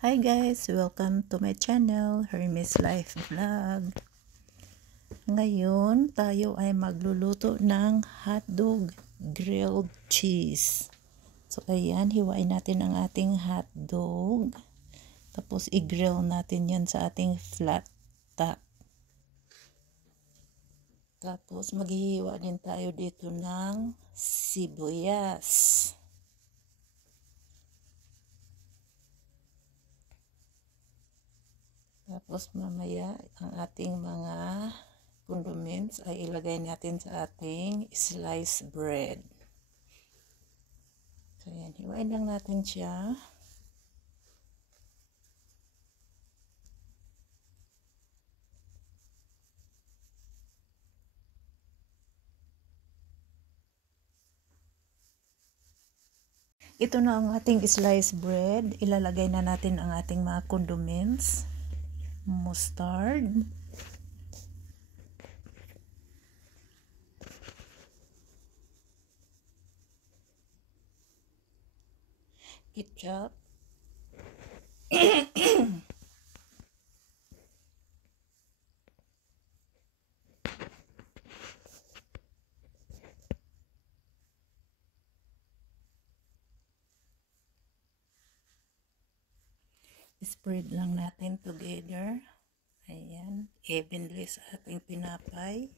Hi guys! Welcome to my channel, Hermes Life Vlog. Ngayon, tayo ay magluluto ng hotdog grilled cheese. So ayan, hiwain natin ang ating hotdog. Tapos i-grill natin yan sa ating flat top. Tapos maghihiwa din tayo dito ng sibuyas. Tapos mamaya ang ating mga condiments ay ilagay natin sa ating sliced bread. So yan, hiwain lang natin siya. Ito na ang ating sliced bread. Ilalagay na natin ang ating mga condiments. Mustard. Ketchup. Spread lang natin together. Ayan, evenly sa ating pinapay.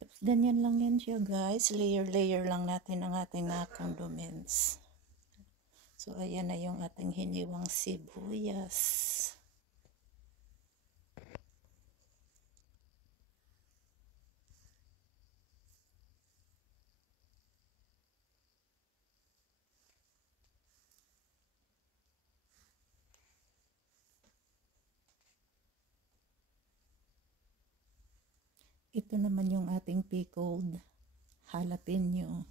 Tapos ganyan lang yan siya guys. Layer lang natin ang ating mga condiments. So ayan na yung ating hiniwang sibuyas. Ito naman yung ating pickled jalapeno.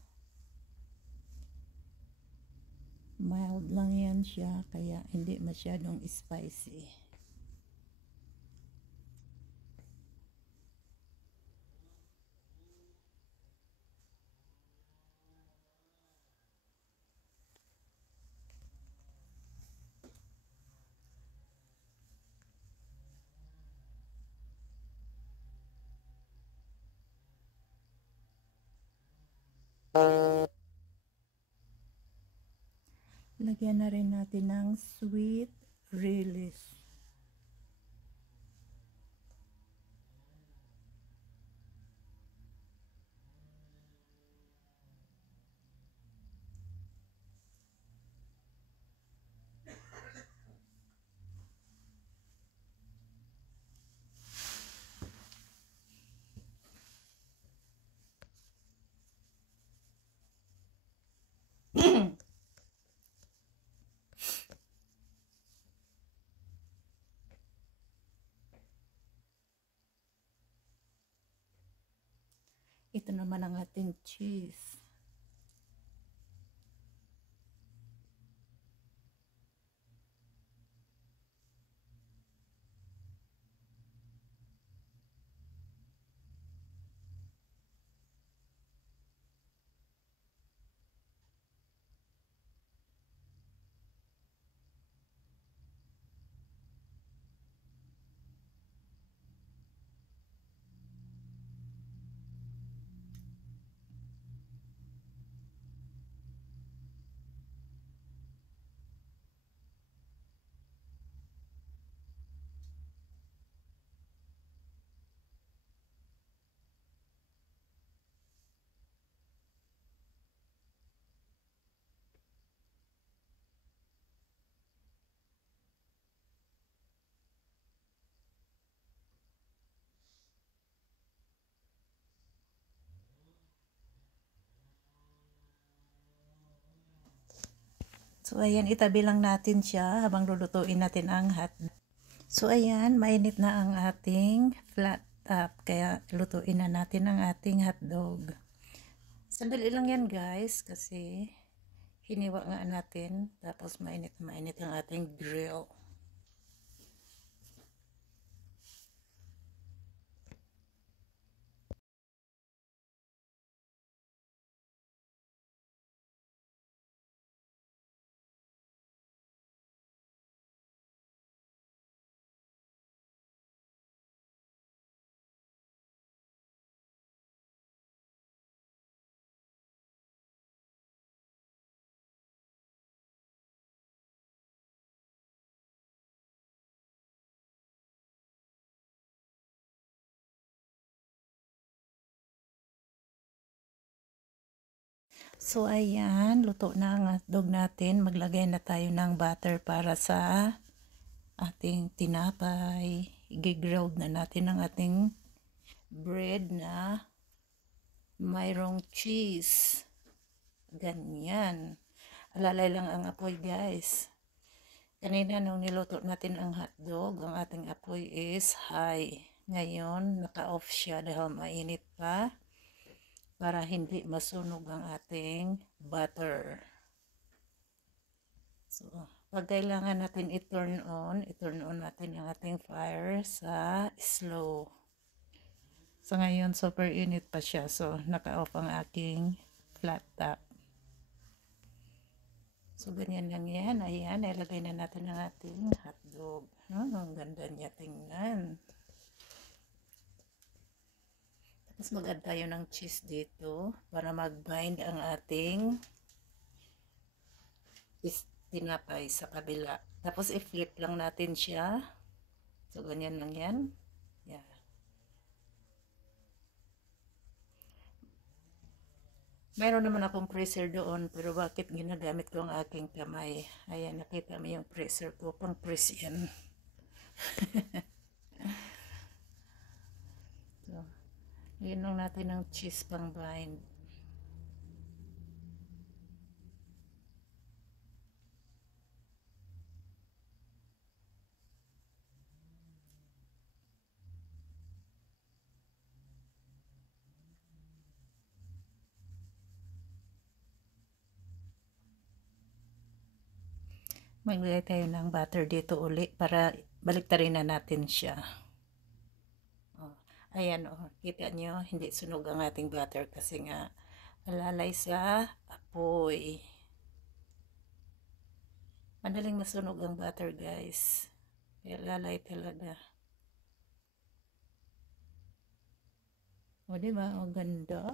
Mild lang yan siya, kaya hindi masyadong spicy. Lagyan na rin natin ng sweet relish. Ito naman ang ating cheese. So ayan, itabi lang natin siya habang lulutuin natin ang hotdog. So ayan, mainit na ang ating flat top, kaya lutuin na natin ang ating hotdog. Sandali lang yan guys, kasi hiniwa nga natin, tapos mainit na mainit ang ating grill. So ayan, luto na ang hotdog natin. Maglagay na tayo ng butter para sa ating tinapay. I-grilled na natin ang ating bread na mayroong cheese. Ganyan. Alalay lang ang apoy, guys. Kanina nung niluto natin ang hotdog, ang ating apoy is high. Ngayon, naka-off siya dahil mainit pa para hindi masunog ang ating butter. So, pag kailangan natin i-turn on natin ang ating fire sa slow. So, ngayon, super init pa siya. So, naka-off ang aking flat top. So, ganyan lang yan. Ayan, ilagay na natin ang ating hotdog. Ang ganda niya tingnan. Tapos mag-add tayo ng cheese dito para mag-bind ang ating tinapay sa kabila. Tapos i-flip lang natin siya. So, ganyan lang yan. Yeah. Mayroon naman akong pressure doon, pero bakit ginagamit ko ang aking kamay? Ayan, nakita mo yung pressure ko, pang press yan. So, yun lang natin ng cheese pang bind. Maglagay tayo ng butter dito uli para baliktarin na natin siya. Oh, ayan, oh, kita nyo, hindi sunog ang ating butter kasi nga alalay sa apoy. Madaling masunog ang butter, guys. Kaya alalay talaga. O, diba? O, ganda.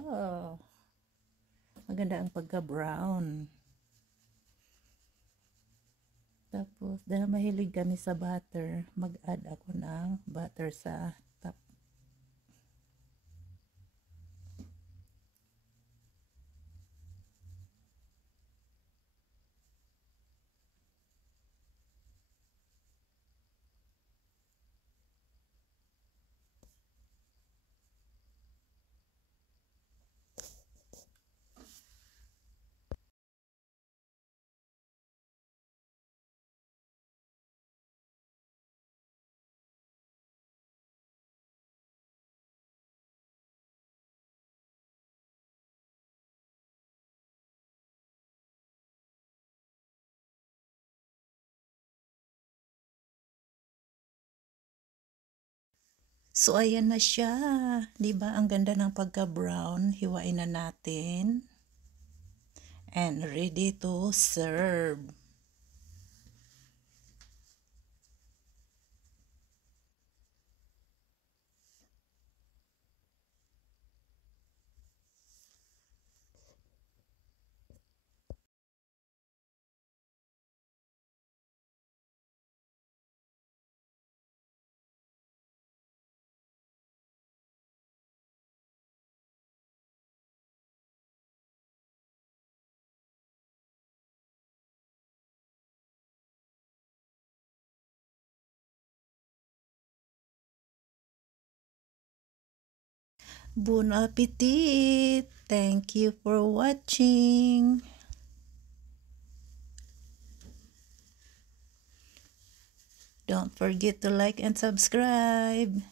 Maganda ang pagka-brown. Tapos, dahil mahilig kami sa butter, mag-add ako ng butter sa top. So, ayan na siya. Diba? Ang ganda ng pagka-brown. Hiwain na natin. And ready to serve. Bon appetit! Thank you for watching. Don't forget to like and subscribe.